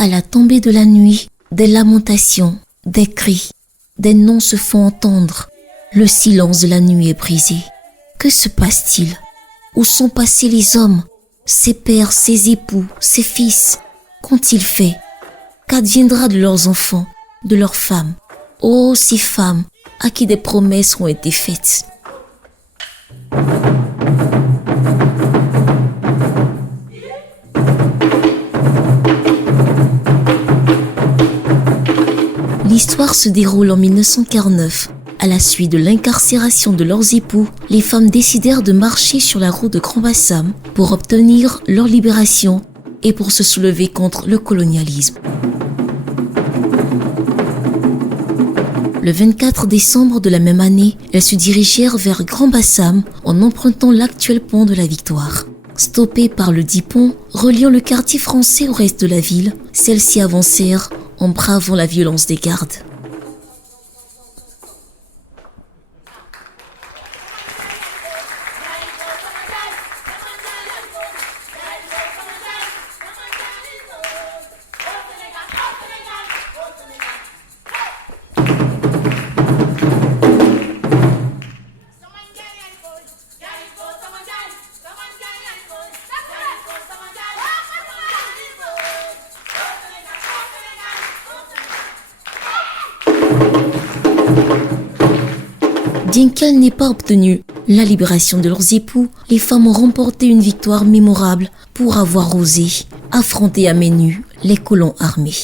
À la tombée de la nuit, des lamentations, des cris, des noms se font entendre. Le silence de la nuit est brisé. Que se passe-t-il? Où sont passés les hommes, ses pères, ses époux, ses fils? Qu'ont-ils fait? Qu'adviendra de leurs enfants, de leurs femmes? Oh, ces femmes à qui des promesses ont été faites. L'histoire se déroule en 1949. À la suite de l'incarcération de leurs époux, les femmes décidèrent de marcher sur la route de Grand-Bassam pour obtenir leur libération et pour se soulever contre le colonialisme. Le 24 décembre de la même année, elles se dirigèrent vers Grand-Bassam en empruntant l'actuel pont de la Victoire. Stoppées par le dit pont, reliant le quartier français au reste de la ville, celles-ci avancèrent en bravant la violence des gardes. Bien qu'elle n'ait pas obtenu la libération de leurs époux, les femmes ont remporté une victoire mémorable pour avoir osé affronter à mains nues les colons armés.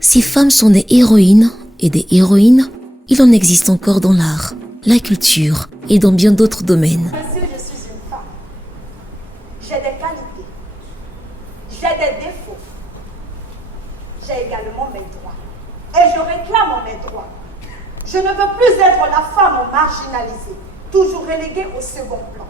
Ces femmes sont des héroïnes, et des héroïnes, il en existe encore dans l'art, la culture et dans bien d'autres domaines. Monsieur, je suis une femme. J'ai des qualités. J'ai des défauts. J'ai également mes droits. Et je réclame mes droits. Je ne veux plus être la femme marginalisée, toujours reléguée au second plan.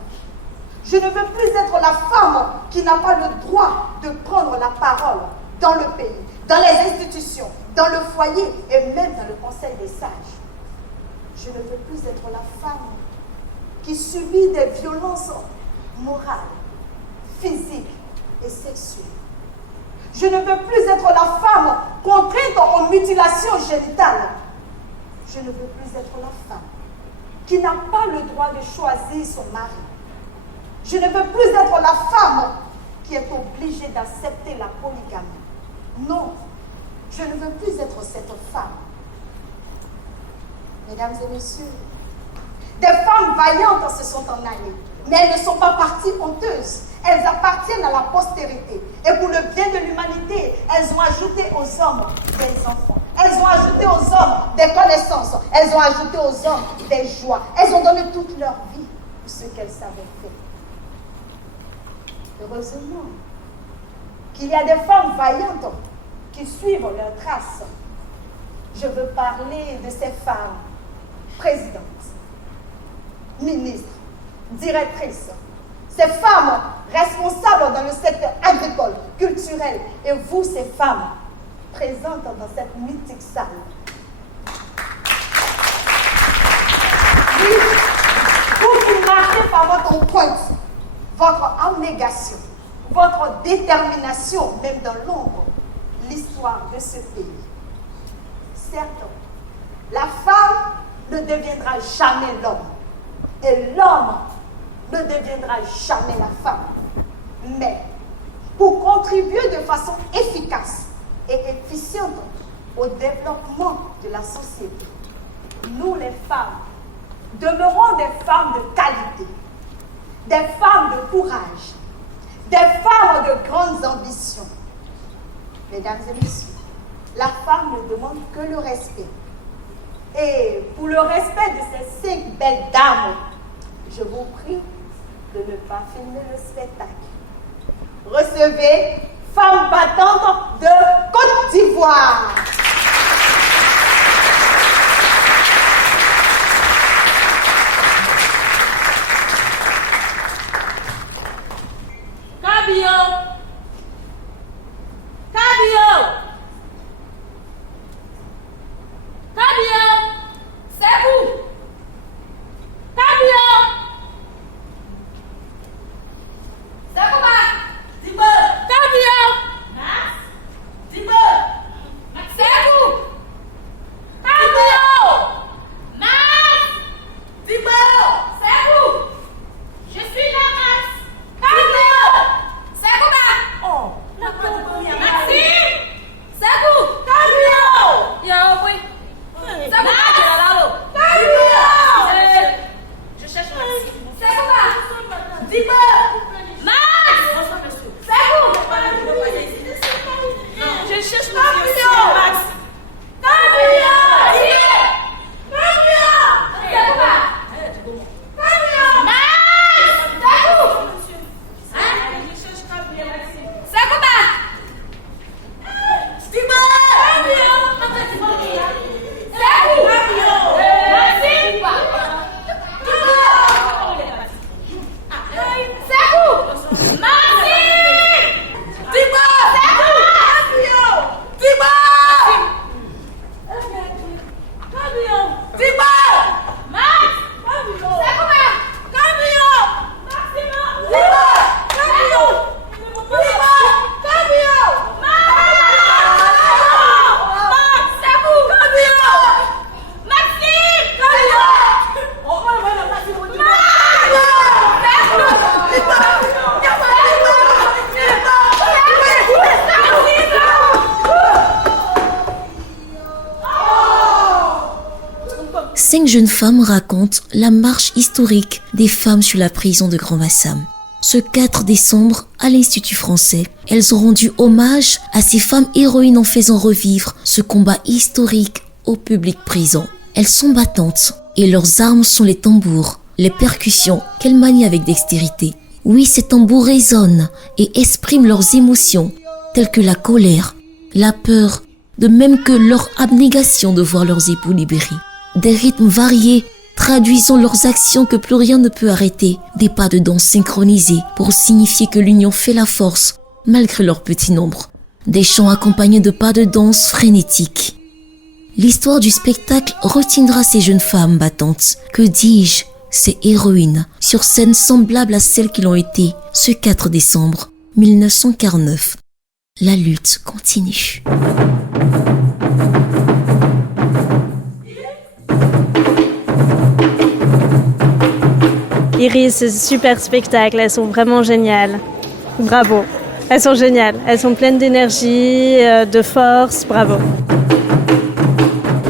Je ne veux plus être la femme qui n'a pas le droit de prendre la parole dans le pays, dans les institutions, dans le foyer et même dans le conseil des sages. Je ne veux plus être la femme qui subit des violences morales, physiques et sexuelles. Je ne veux plus être la femme contrainte aux mutilations génitales. Je ne veux plus être la femme qui n'a pas le droit de choisir son mari. Je ne veux plus être la femme qui est obligée d'accepter la polygamie. Non, je ne veux plus être cette femme. Mesdames et messieurs, des femmes vaillantes se sont en allées, mais elles ne sont pas parties honteuses. Elles appartiennent à la postérité. Et pour le bien de l'humanité, elles ont ajouté aux hommes des enfants. Elles ont ajouté aux hommes des connaissances. Elles ont ajouté aux hommes des joies. Elles ont donné toute leur vie pour ce qu'elles savaient faire. Heureusement qu'il y a des femmes vaillantes qui suivent leurs traces. Je veux parler de ces femmes présidentes, ministres, directrices, ces femmes responsables dans le secteur agricole, culturel, et vous, ces femmes présentes dans cette mythique salle. Oui, vous qui marquez par votre pointe, votre abnégation, votre détermination, même dans l'ombre, l'histoire de ce pays. Certes, la femme ne deviendra jamais l'homme, et l'homme ne deviendra jamais la femme. Mais pour contribuer de façon efficace et efficiente au développement de la société, nous les femmes demeurons des femmes de qualité, des femmes de courage, des femmes de grandes ambitions. Mesdames et messieurs, la femme ne demande que le respect. Et pour le respect de ces 5 belles dames, je vous prie de ne pas filmer le spectacle. Recevez Femmes battantes de Côte d'Ivoire. Cabio! Cabio! Cabio! C'est vous! Cabio! C'est vous, ma! Dis-moi! Cabio! Dis-moi! Je cherche Max. Cinq jeunes femmes racontent la marche historique des femmes sur la prison de Grand-Bassam. Ce 4 décembre, à l'Institut français, elles ont rendu hommage à ces femmes héroïnes en faisant revivre ce combat historique au public présent. Elles sont battantes et leurs armes sont les tambours, les percussions qu'elles manient avec dextérité. Oui, ces tambours résonnent et expriment leurs émotions, telles que la colère, la peur, de même que leur abnégation de voir leurs époux libérés. Des rythmes variés traduisant leurs actions que plus rien ne peut arrêter, des pas de danse synchronisés pour signifier que l'union fait la force malgré leur petit nombre, des chants accompagnés de pas de danse frénétiques. L'histoire du spectacle retiendra ces jeunes femmes battantes, que dis-je, ces héroïnes, sur scène semblable à celles qui l'ont été ce 4 décembre 1949. La lutte continue. Iris, c'est un super spectacle, elles sont vraiment géniales. Bravo, elles sont géniales, elles sont pleines d'énergie, de force, bravo.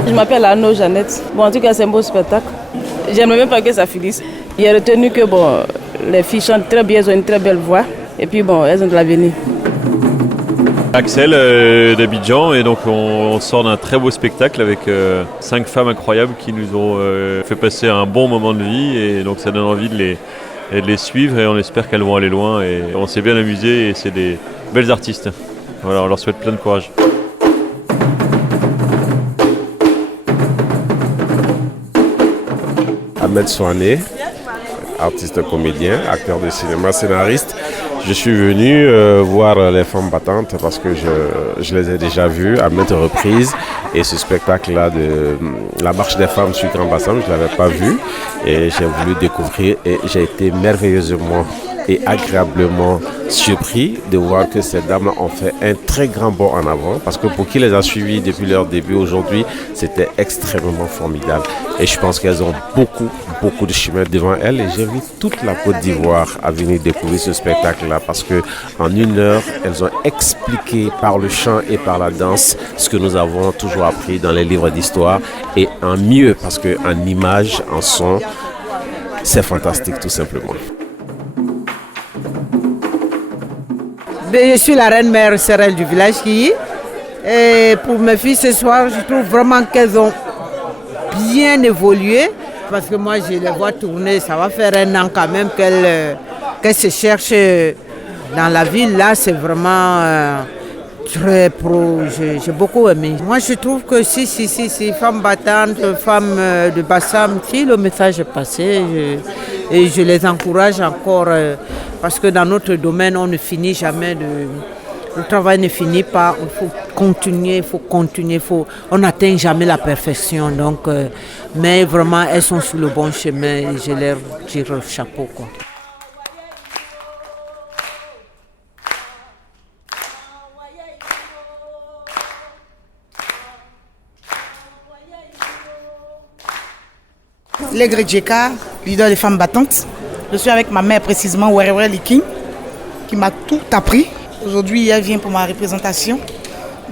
Je m'appelle Arnaud Jeannette. Bon, en tout cas, c'est un beau spectacle. J'aimerais même pas que ça finisse. J'ai retenu que les filles chantent très bien, elles ont une très belle voix. Et puis elles ont de l'avenir. Axel d'Abidjan, et donc on sort d'un très beau spectacle avec 5 femmes incroyables qui nous ont fait passer un bon moment de vie, et donc ça donne envie de les suivre, et on espère qu'elles vont aller loin, et on s'est bien amusé et c'est des belles artistes. Voilà, on leur souhaite plein de courage. Ahmed Souané, artiste comédien, acteur de cinéma, scénariste. Je suis venu voir les femmes battantes parce que je les ai déjà vues à maintes reprises, et ce spectacle-là de la marche des femmes sur Grand-Bassam, je ne l'avais pas vu et j'ai voulu découvrir, et j'ai été merveilleusement et agréablement surpris de voir que ces dames ont fait un très grand bond en avant, parce que pour qui les a suivis depuis leur début aujourd'hui, c'était extrêmement formidable, et je pense qu'elles ont beaucoup de chemin devant elles, et j'invite toute la Côte d'Ivoire à venir découvrir ce spectacle-là, parce que en 1 heure, elles ont expliqué par le chant et par la danse ce que nous avons toujours appris dans les livres d'histoire, et en mieux, parce qu'en images, en son, c'est fantastique tout simplement. Je suis la reine-mère Serelle du village Kiyi. Et pour mes filles ce soir, je trouve vraiment qu'elles ont bien évolué. Parce que moi, je les vois tourner, ça va faire 1 an quand même qu'elles se cherchent dans la ville. Là, c'est vraiment très pro. J'ai beaucoup aimé. Moi, je trouve que si, femmes battantes, femmes de Bassam, si le message est passé, et je les encourage encore. Parce que dans notre domaine, on ne finit jamais le travail ne finit pas, il faut continuer, on n'atteint jamais la perfection. Donc, mais vraiment, elles sont sur le bon chemin, et je leur tire le chapeau, quoi. Lègre Djeka, leader des femmes battantes. Je suis avec ma mère précisément, Werewe Liking, qui m'a tout appris. Aujourd'hui, elle vient pour ma représentation.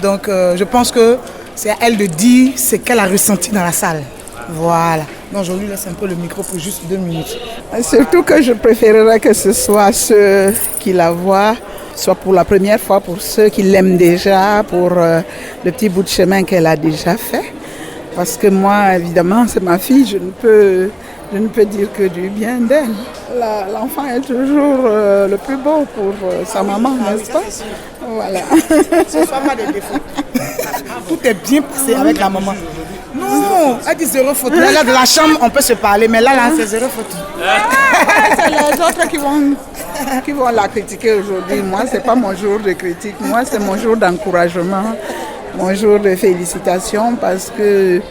Donc, je pense que c'est à elle de dire ce qu'elle a ressenti dans la salle. Voilà. Donc je lui laisse un peu le micro pour juste 2 minutes. Surtout que je préférerais que ce soit ceux qui la voient, soit pour la première fois, pour ceux qui l'aiment déjà, pour le petit bout de chemin qu'elle a déjà fait. Parce que moi, évidemment, c'est ma fille, je ne peux dire que du bien d'elle. L'enfant est toujours le plus beau pour sa maman, n'est-ce pas? Voilà. Ce soir, pas de défaut. Tout est bien passé avec la maman. Non, elle dit zéro faute. Là, de la chambre, on peut se parler, mais là, c'est zéro faute. C'est les autres qui vont la critiquer aujourd'hui. Moi, ce n'est pas mon jour de critique. Moi, c'est mon jour d'encouragement, mon jour de félicitations, parce que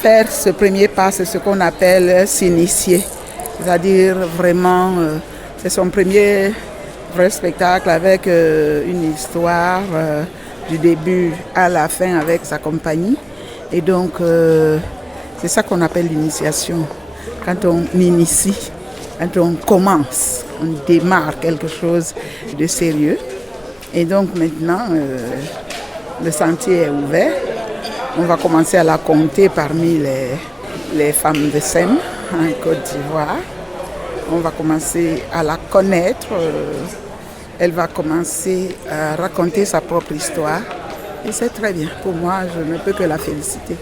faire ce premier pas, c'est ce qu'on appelle s'initier. C'est-à-dire vraiment, c'est son premier vrai spectacle avec une histoire du début à la fin avec sa compagnie. Et donc, c'est ça qu'on appelle l'initiation. Quand on initie, quand on commence, on démarre quelque chose de sérieux. Et donc maintenant, le sentier est ouvert. On va commencer à la compter parmi les femmes de scène en Côte d'Ivoire. On va commencer à la connaître. Elle va commencer à raconter sa propre histoire. Et c'est très bien. Pour moi, je ne peux que la féliciter.